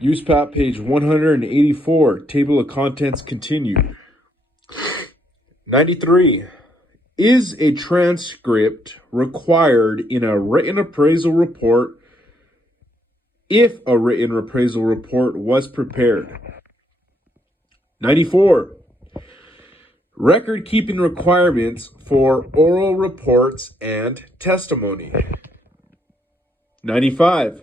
USPAP page 184, table of contents continue. 93. Is a transcript required in a written appraisal report if a written appraisal report was prepared? 94. Record keeping requirements for oral reports and testimony. 95.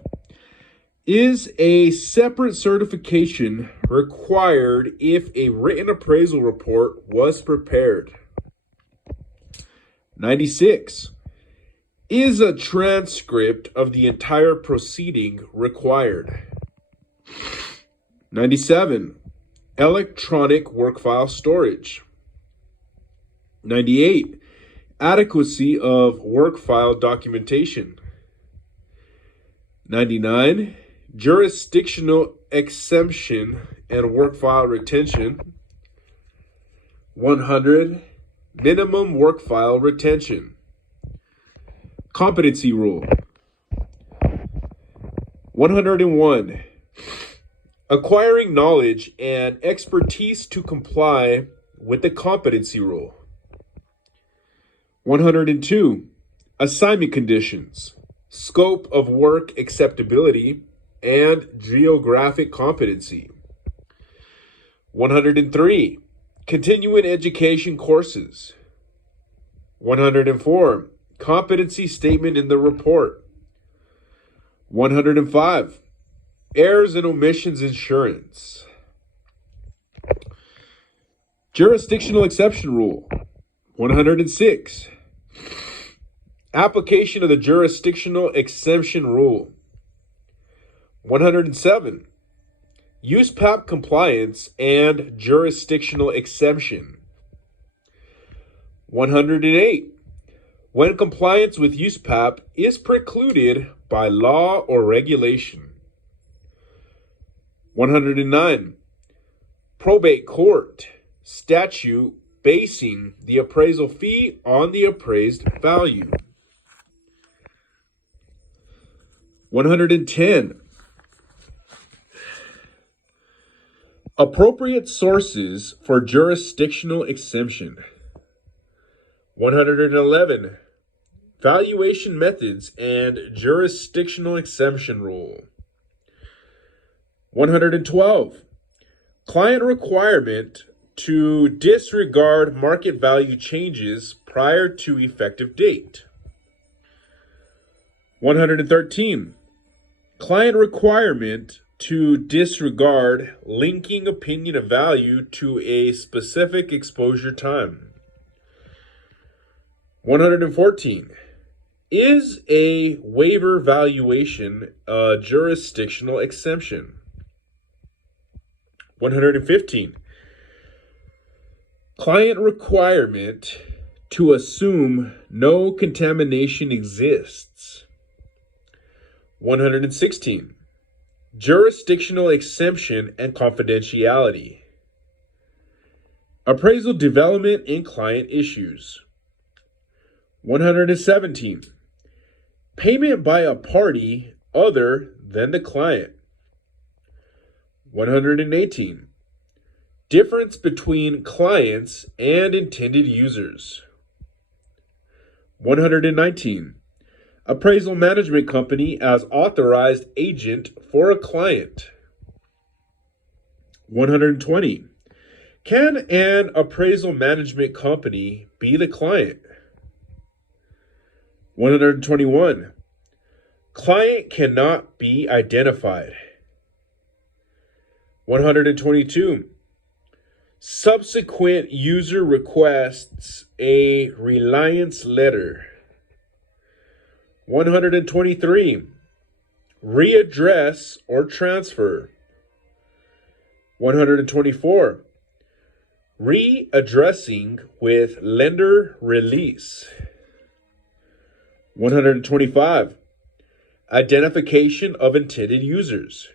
Is a separate certification required if a written appraisal report was prepared? 96. Is a transcript of the entire proceeding required? 97. Electronic work file storage. 98. Adequacy of work file documentation. 99. Jurisdictional exemption and work file retention. 100. Minimum work file retention. Competency rule. 101. Acquiring knowledge and expertise to comply with the competency rule. 102. Assignment conditions, scope of work acceptability, and geographic competency. 103. Continuing education courses. 104. Competency statement in the report. 105. Errors and omissions insurance. Jurisdictional exception rule. 106. Application of the jurisdictional exemption rule. 107. USPAP compliance and jurisdictional exemption. 108. When compliance with USPAP is precluded by law or regulation. 109. Probate court statute basing the appraisal fee on the appraised value. 110. Appropriate sources for jurisdictional exemption. 111. Valuation methods and jurisdictional exemption rule. 112. Client requirement to disregard market value changes prior to effective date. 113. Client requirement to disregard linking opinion of value to a specific exposure time. 114. Is a waiver valuation a jurisdictional exemption? 115. Client requirement to assume no contamination exists. 116. Jurisdictional exemption and confidentiality. Appraisal development and client issues. 117. Payment by a party other than the client. 118. Difference between clients and intended users. 119. Appraisal management company as authorized agent for a client. 120. Can an appraisal management company be the client? 121. Client cannot be identified. 122. Subsequent user requests a reliance letter. 123. Readdress or transfer. 124. Readdressing with lender release. 125. Identification of intended users.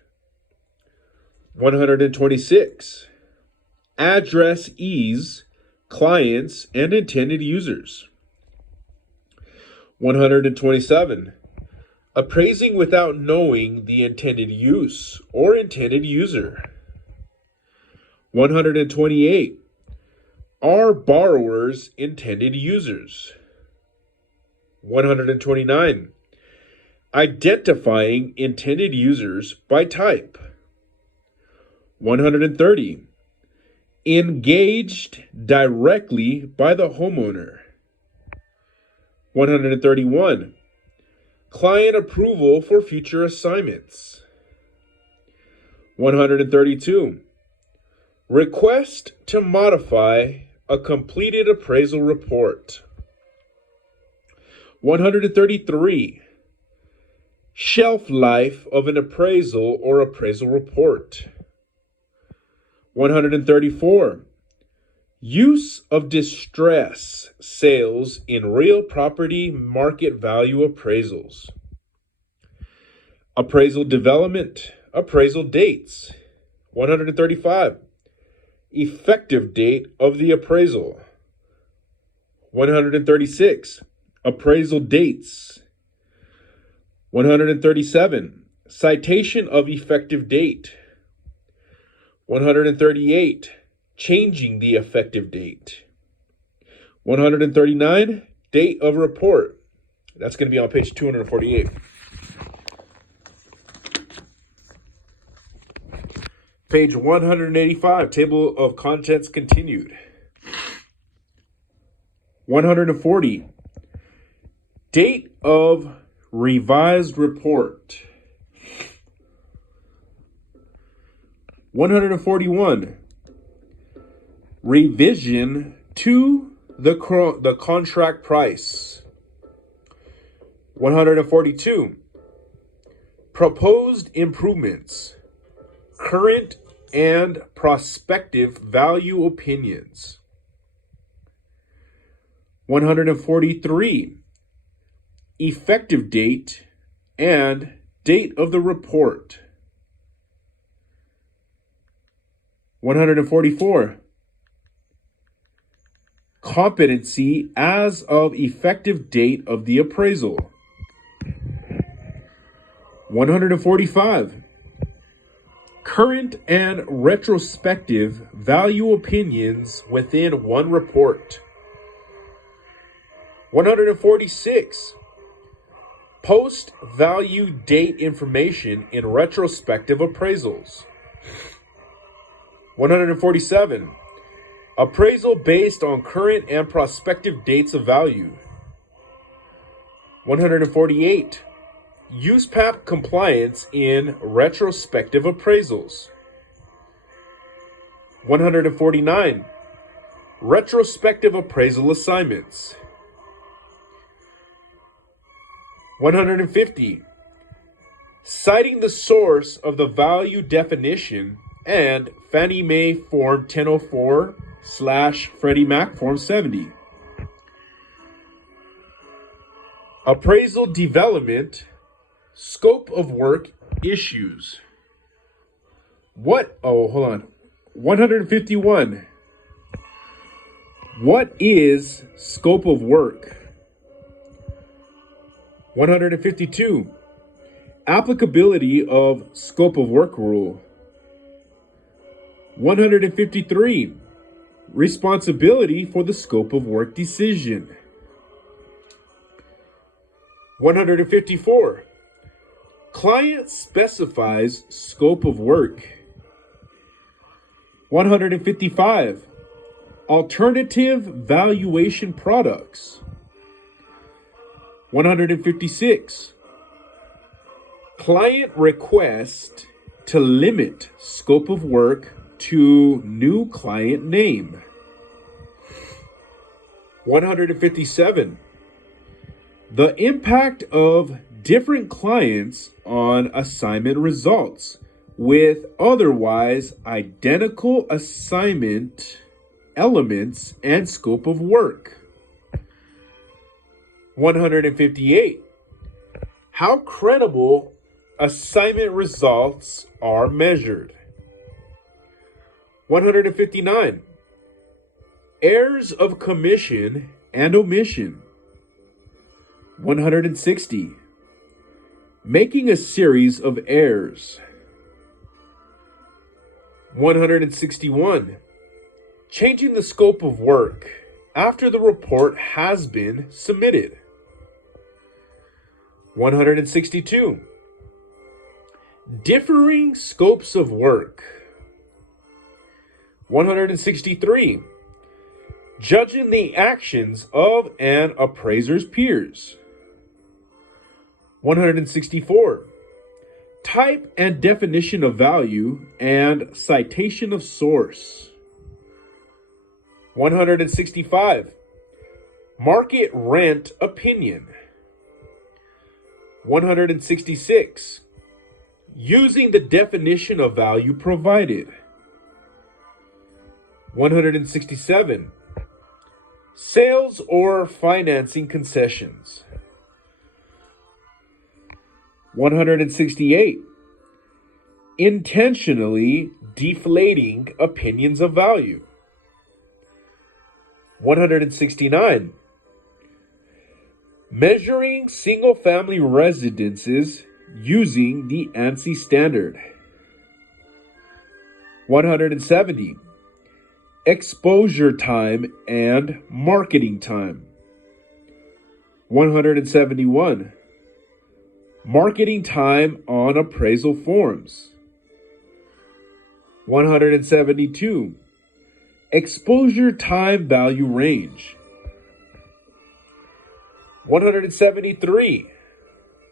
126. Addressees, clients, and intended users. 127. Appraising without knowing the intended use or intended user. 128. Are borrowers intended users? 129. Identifying intended users by type. 130. Engaged directly by the homeowner. 131. Client approval for future assignments. 132. Request to modify a completed appraisal report. 133. Shelf life of an appraisal or appraisal report. 134. Use of distress sales in real property market value appraisals. Appraisal development, appraisal dates. 135. Effective date of the appraisal. 136. Appraisal dates. 137. Citation of effective date. 138. Changing the effective date. 139. Date of report. That's going to be on page 248. Page 185, table of contents continued. 140. Date of revised report. 141. Revision to the contract price. 142. Proposed improvements. Current and prospective value opinions. 143. Effective date and date of the report. 144. Competency as of effective date of the appraisal. 145. Current and retrospective value opinions within one report. 146. Post-value date information in retrospective appraisals. 147. Appraisal based on current and prospective dates of value. 148. USPAP compliance in retrospective appraisals. 149. Retrospective appraisal assignments. 150. Citing the source of the value definition and Fannie Mae Form 1004/Freddie Mac Form 70. Appraisal development, scope of work issues. 151. What is scope of work? 152. Applicability of scope of work rule. 153. Responsibility for the scope of work decision. 154. Client specifies scope of work. 155. Alternative valuation products. 156. Client request to limit scope of work to new client name. 157. The impact of different clients on assignment results with otherwise identical assignment elements and scope of work. 158. How credible assignment results are measured. 159. Errors of commission and omission. 160. Making a series of errors. 161. Changing the scope of work after the report has been submitted. 162. Differing scopes of work. 163. Judging the actions of an appraiser's peers. 164. Type and definition of value and citation of source. 165. Market rent opinion. 166. Using the definition of value provided. 167. Sales or financing concessions. 168. Intentionally deflating opinions of value. 169. Measuring single-family residences using the ANSI standard. 170. Exposure time and marketing time. 171. Marketing time on appraisal forms. 172. Exposure time value range. 173.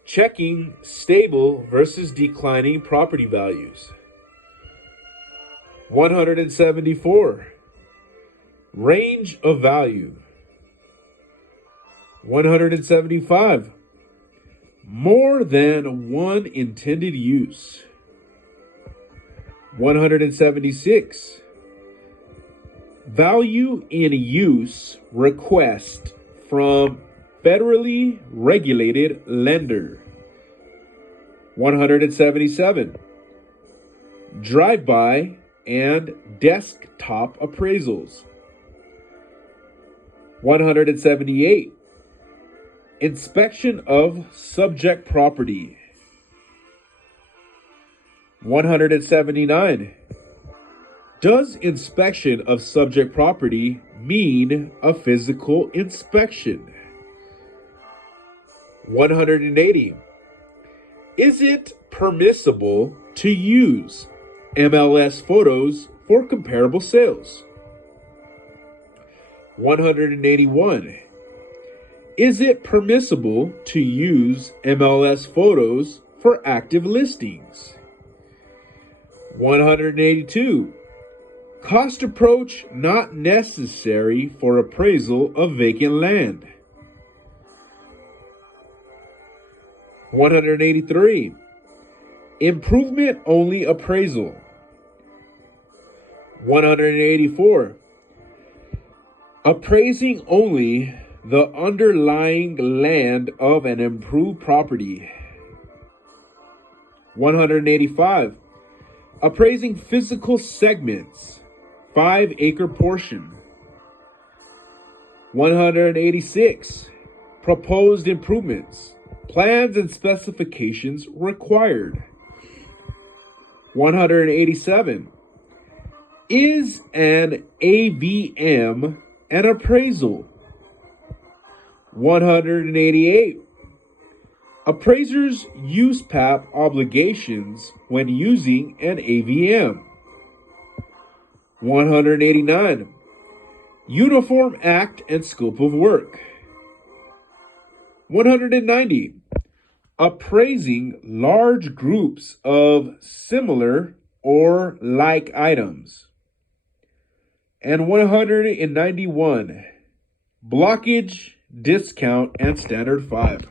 Checking stable versus declining property values. 174. Range of value. 175. More than one intended use. 176. Value in use request from federally regulated lender. 177. Drive-by and desktop appraisals. 178. Inspection of subject property. 179. Does inspection of subject property mean a physical inspection? 180. Is it permissible to use MLS photos for comparable sales? 181. Is it permissible to use MLS photos for active listings? 182. Cost approach not necessary for appraisal of vacant land. 183. Improvement only appraisal. 184. Appraising only the underlying land of an improved property. 185. Appraising physical segments, 5-acre portion. 186. Proposed improvements, plans and specifications required. 187. Is an AVM an appraisal? 188. Appraisers USPAP obligations when using an AVM. 189. Uniform Act and scope of work. 190. Appraising large groups of similar or like items. And 191. Blockage, discount, and standard 5.